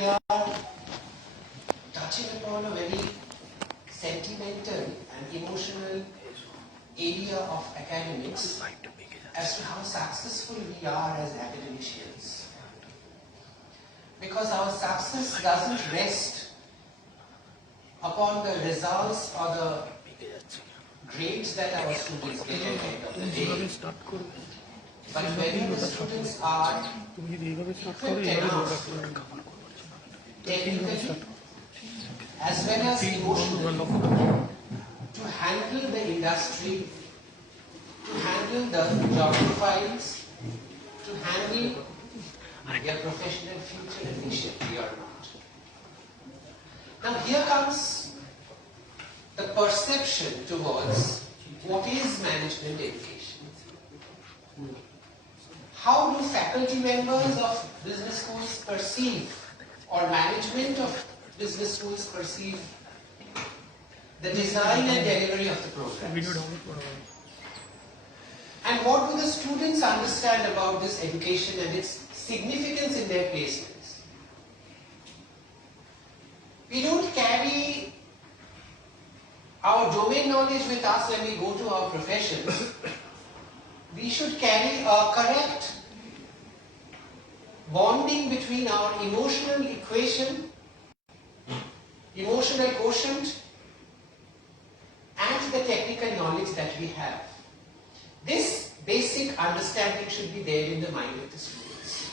we are touching upon a very sentimental and emotional area of academics as to how successful we are as academicians. Because our success doesn't rest upon the results or the grades that our students get at the end of the day. But whether the students are equipped enough technically as well as emotionally to handle the industry, to handle the job profiles, to handle their professional future efficiently or not. Now here comes the perception towards what is management education. How do faculty members of business schools perceive, or management of business schools perceive, the design and delivery of the programs? And what do the students understand about this education and its significance in their placements? We don't carry our domain knowledge with us when we go to our professions. We should carry a correct bonding between our emotional equation, emotional quotient, and the technical knowledge that we have. This basic understanding should be there in the mind of the students.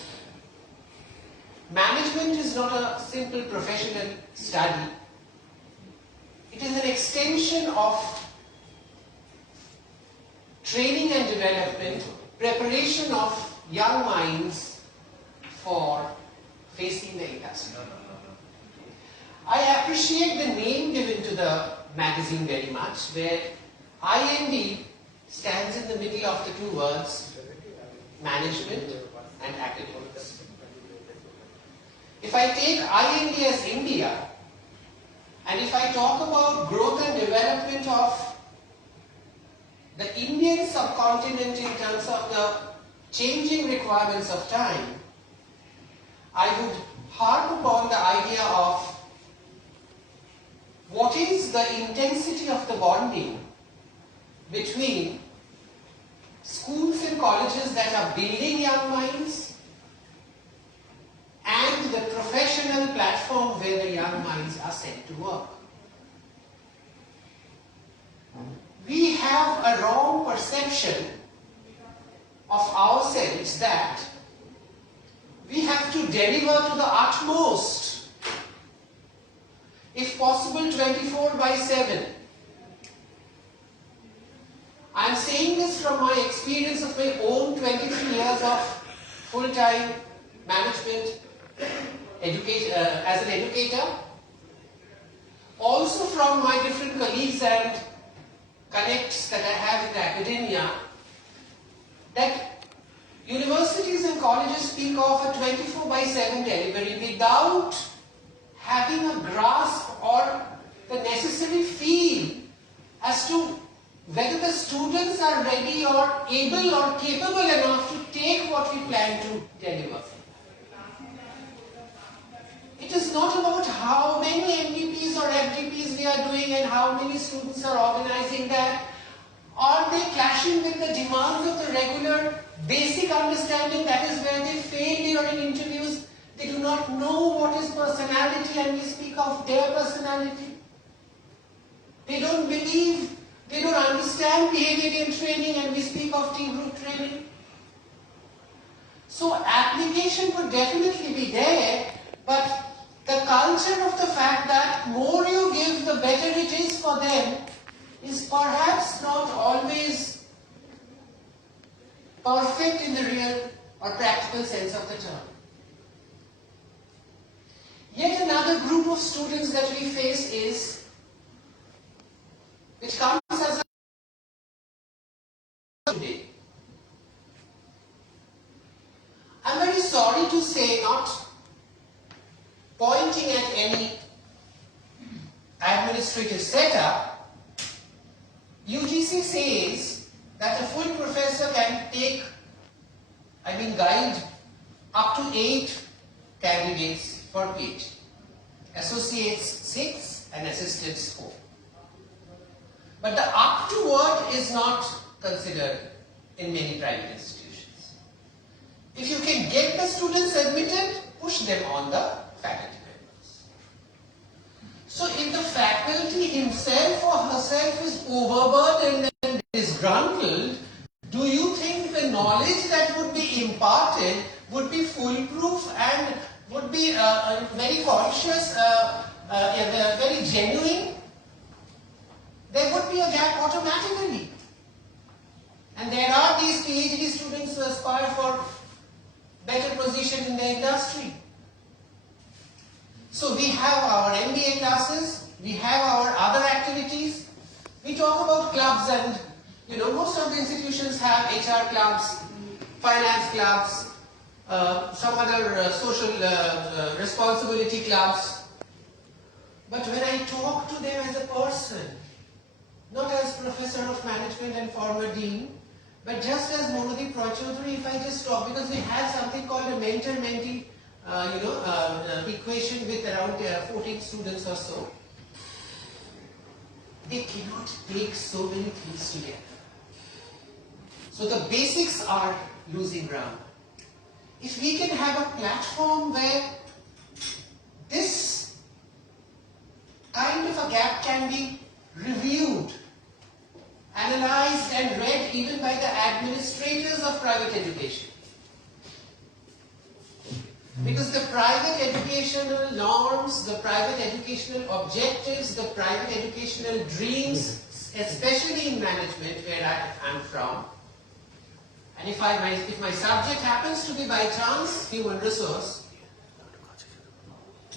Management is not a simple professional study. It is an extension of training and development, preparation of young minds for facing the industry. I appreciate the name given to the magazine very much, where IND stands in the middle of the two words, management and academics. If I take IND as India, and if I talk about growth and development of the Indian subcontinent in terms of the changing requirements of time, I would harp upon the idea of what is the intensity of the bonding between schools and colleges that are building young minds and the professional platform where the young minds are sent to work. We have a wrong perception of ourselves that we have to deliver to the utmost, if possible 24/7. I am saying this from my experience of my own 23 years of full-time management as an educator, also from my different colleagues and connects that I have in academia, that universities and colleges speak of a 24/7 delivery without having a grasp or the necessary feel as to whether the students are ready or able or capable enough to take what we plan to deliver. It is not about how many MDPs or FDPs we are doing and how many students are organizing that. Are they clashing with the demands of the regular basic understanding? That is where they fail during interviews. They do not know what is personality and we speak of their personality. They don't believe, they don't understand behavioral training and we speak of team group training. So application would definitely be there, but the culture of the fact that more you give, the better it is for them, is perhaps not always perfect in the real or practical sense of the term. Yet another group of students that we face is, which comes as a today. I'm very sorry to say, not pointing at any administrative setup, UGC says that a full professor can take, guide up to 8 candidates for PhD. Associates 6 and assistants 4. But the up to word is not considered in many private institutions. If you can get the students admitted, push them on the faculty members. So if the faculty himself or herself is overburdened and disgruntled, do you think the knowledge that would be imparted would be foolproof and would be very conscious, very genuine? There would be a gap automatically. And there are these PhD students who aspire for better position in the industry. So we have our MBA classes, we have our other activities. We talk about clubs, and most of the institutions have HR clubs, finance clubs, some other social responsibility clubs. But when I talk to them as a person, not as Professor of Management and former Dean, but just as Manodip Ray Chaudhury, if I just talk, because we have something called a mentor-mentee equation with around 14 students or so. They cannot take so many things together. So the basics are losing ground. If we can have a platform where this kind of a gap can be reviewed, analyzed and read even by the administrators of private education. Because the private educational norms, the private educational objectives, the private educational dreams, especially in management where I am from, and if my subject happens to be by chance human resource,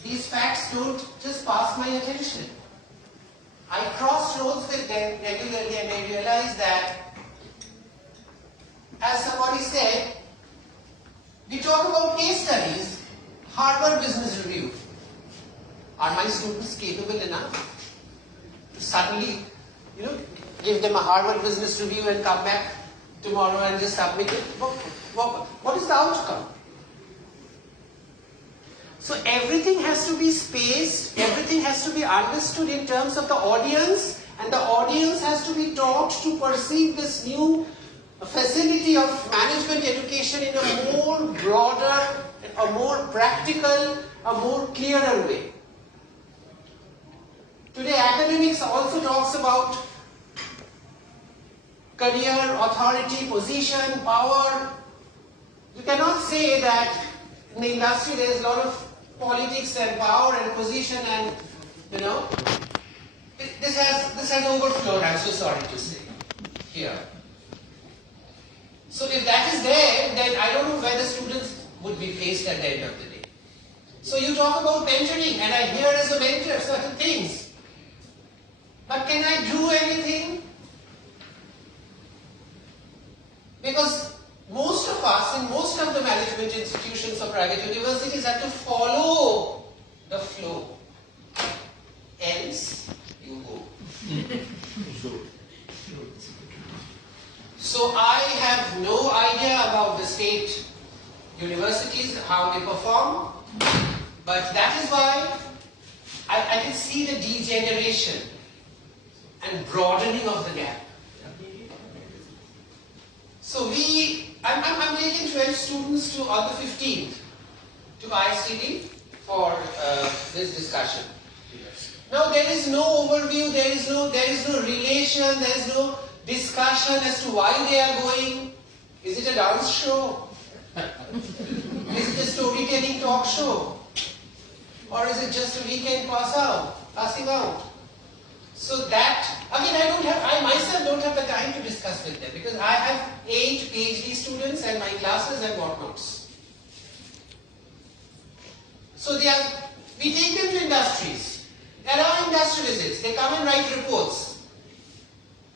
these facts don't just pass my attention. I cross roads with them regularly and I realize that, as somebody said, we talk about case studies, Harvard Business Review. Are my students capable enough to suddenly, give them a Harvard Business Review and come back tomorrow and just submit it? What is the outcome? So everything has to be spaced, everything has to be understood in terms of the audience, and the audience has to be taught to perceive this new facility of management education in a more broader, a more practical, a more clearer way. Today academics also talks about career, authority, position, power. You cannot say that in the industry there is a lot of politics and power and position and, this has overflowed, I'm so sorry to say, here. So if that is there, then I don't know where the students would be placed at the end of the day. So you talk about mentoring, and I hear as a mentor certain things. But can I do anything? Because most of us in most of the management institutions or private universities have to follow the flow. Else, you go. So I have no idea about the state universities, how they perform, but that is why I can see the degeneration and broadening of the gap. So I'm taking 12 students on the 15th to ICD for this discussion. Now there is no overview, there is no relation, there is no discussion as to why they are going. Is it a dance show? Is it a storytelling talk show? Or is it just a weekend passing out? So that, again, I myself don't have the time to discuss with them because I have 8 PhD students and my classes and whatnots. So we take them to industries. There are industry visits. They come and write reports.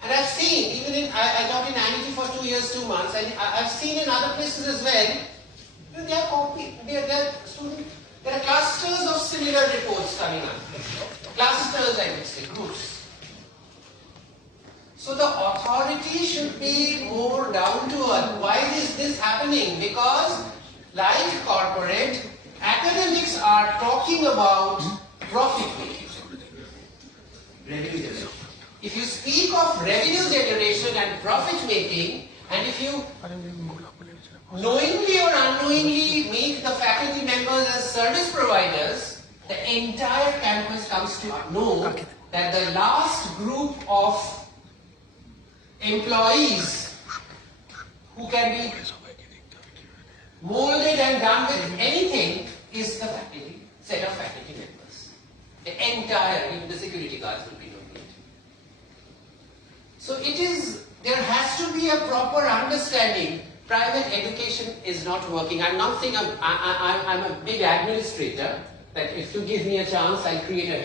And I've seen, I taught in Amity for 2 years, 2 months, and I've seen in other places as well, there are clusters of similar reports coming up. Clusters, I would say, groups. So the authority should be more down to earth. Why is this happening? Because like corporate academics are talking about profit making, revenue generation. If you speak of revenue generation and profit making, and if you knowingly or unknowingly make the faculty members as service providers, the entire campus comes to know that the last group of employees who can be molded and done with anything is the faculty, set of faculty members. The entire, even the security guards will be nominated. So it is, there has to be a proper understanding. Private education is not working. I'm not saying I'm a big administrator, that if you give me a chance, I'll create a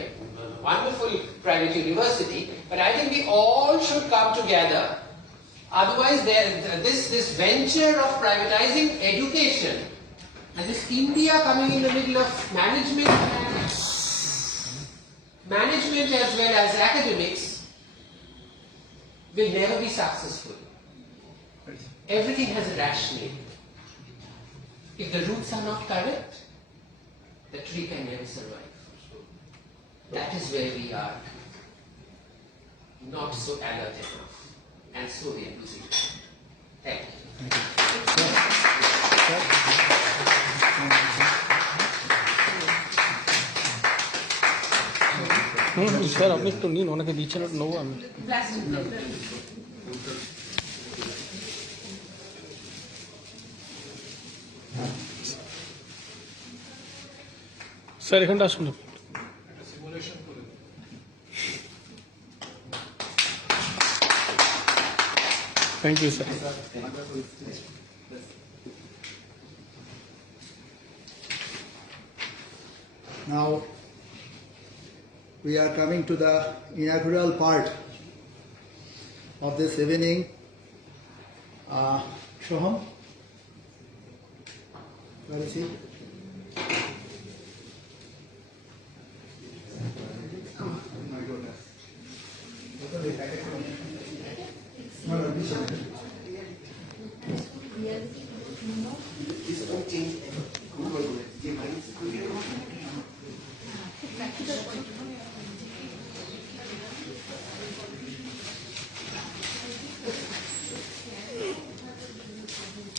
wonderful private university. But I think we all should come together. Otherwise, this venture of privatizing education and this India coming in the middle of management as well as academics will never be successful. Everything has a rationale. If the roots are not correct, the tree can never survive. That is where we are not so alert enough, and so we are losing. Thank you. Sir, আপনি একটু নিন, ওনাকে দিচ্ছে না নেবো আমি। Sir এখানটা আসুন। Thank you, sir. Now, we are coming to the inaugural part of this evening. Shoham, where is he?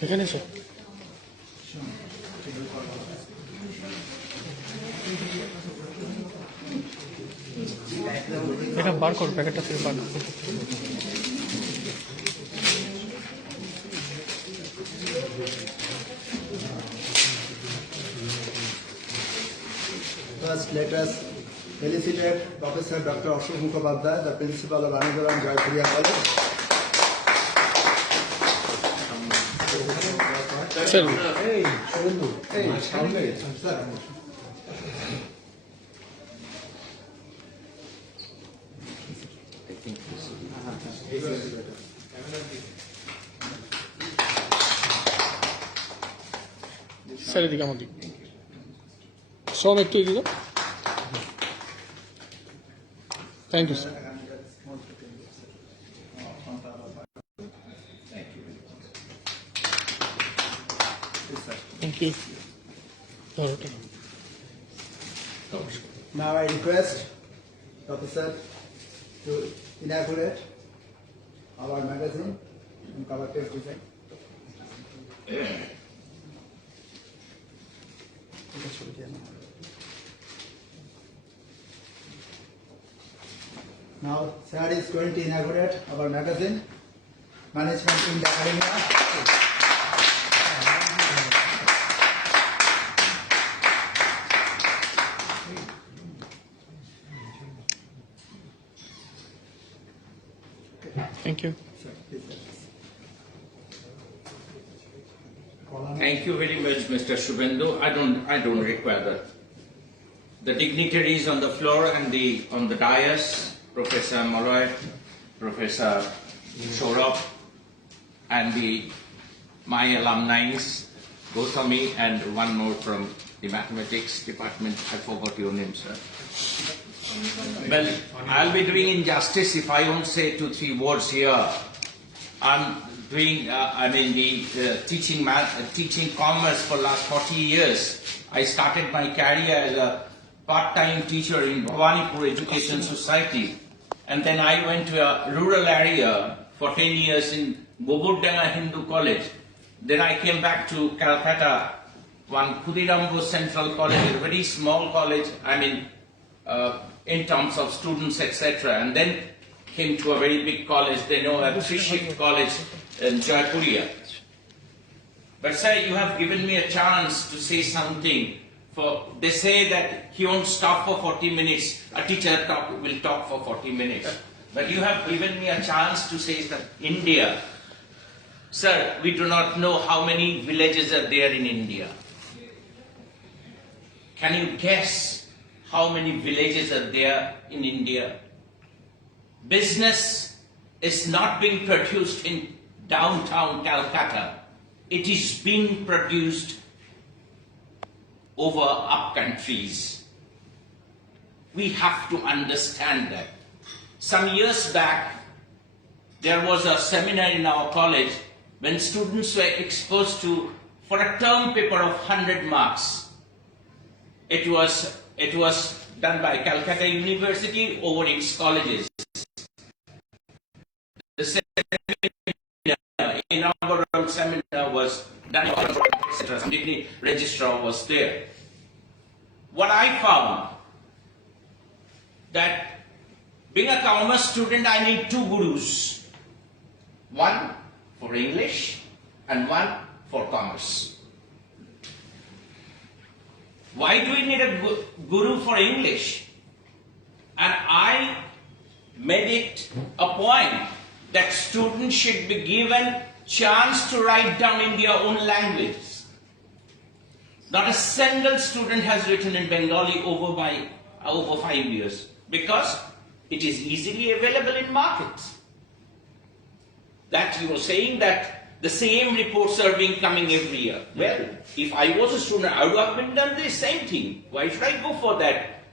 এখানে স্যার এটা বার কর, প্যাকেটটা থেকে বার কর। First, let us felicitate Professor Dr. Asok Mukhopadhyay, the principal of Anandram Jaipuria College. Sir. Hey, sir. Sir এদিকে আমাকে সব একটু এদিকে। Thank you sir. Thank you. Now I request Professor to inaugurate our magazine and cover page design. Now, Sir is going to inaugurate our magazine, Management in the Academia. Thank you. Thank you very much, Mr. Shubhendu. I don't require the dignitaries on the floor and on the dais, Professor Malloy, Professor Saurabh, and my alumni, Goswami, and one more from the mathematics department. I forgot your name, sir. Well, I'll be doing injustice if I won't say 2-3 words here. teaching commerce for last 40 years. I started my career as a part-time teacher in Bhawanipur Education Society, and then I went to a rural area for 10 years in Goburdanga Hindu College. Then I came back to Calcutta, one Khudirambo Central College, a very small college, in terms of students, etc. And then came to a very big college, they know a 3-shift college in Jaipuria. But sir, you have given me a chance to say something. They say that he won't stop for 40 minutes, a teacher will talk for 40 minutes. But you have given me a chance to say that India, sir, we do not know how many villages are there in India. Can you guess how many villages are there in India? Business is not being produced in downtown Calcutta. It is being produced over up countries. We have to understand that. Some years back, there was a seminar in our college when students were exposed to, for a term paper of 100 marks. It was done by Calcutta University over its colleges. The inaugural seminar was done by the registrar was there. What I found, that being a commerce student, I need 2 gurus. One for English and one for commerce. Why do we need a guru for English? And I made it a point that students should be given chance to write down in their own language. Not a single student has written in Bengali over 5 years, because it is easily available in markets. That you were saying that the same reports are being coming every year. Well, if I was a student, I would have been done the same thing. Why should I go for that?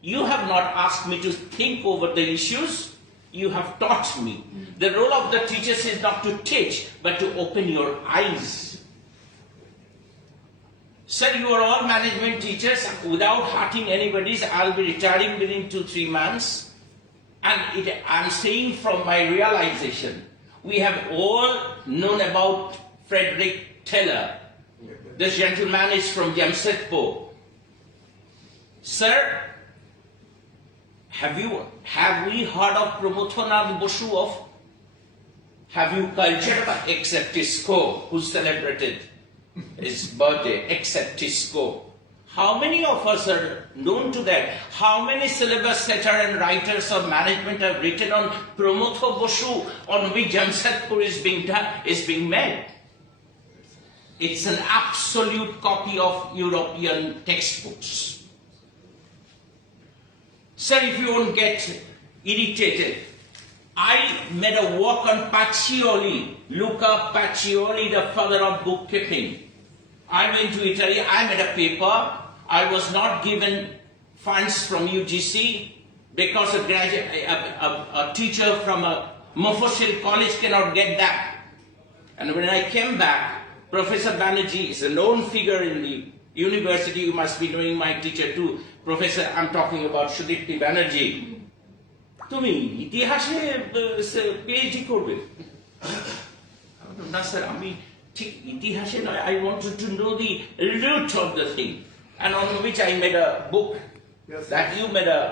You have not asked me to think over the issues. You have taught me. The role of the teachers is not to teach, but to open your eyes. Sir, you are all management teachers. Without hurting anybody's, I'll be retiring within 2-3 months. And I'm saying from my realization, we have all known about Frederick Taylor. This gentleman is from Jamshedpur. Sir, have we heard of Pramodnath Basu of? Have you cultured except Tisco, who celebrated his birthday, except Tisco? How many of us are known to that? How many syllabus setter and writers of management have written on Pramodnath Basu, on which Jamshedpur is being made? It's an absolute copy of European textbooks. Sir, if you won't get irritated, I made a work on Pacioli, Luca Pacioli, the father of bookkeeping. I went to Italy, I made a paper. I was not given funds from UGC because a teacher from a Mofossil college cannot get that. And when I came back, Professor Banerjee is a known figure in the university. You must be knowing my teacher too. Professor, I'm talking about Sudipti Banerjee. তুমি ইতিহাসে PhD করবে? না sir, আমি ঠিক ইতিহাসে নয়, I wanted to know the root of the thing, and on which I made a book. Yes, that you made a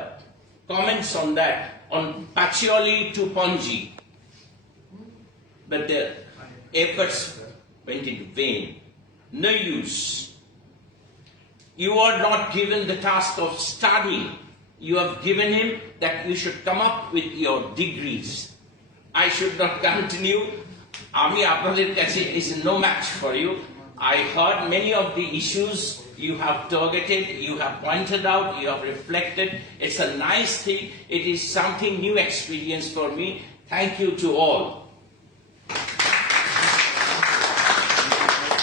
comments on that, on Pacioli to Ponzi. But the efforts went into vain. No use. You are not given the task of study. You have given him that you should come up with your degrees. I should not continue. Ami apnader kache is no match for you. I heard many of the issues you have targeted, you have pointed out, you have reflected. It's a nice thing. It is something new experience for me. Thank you to all.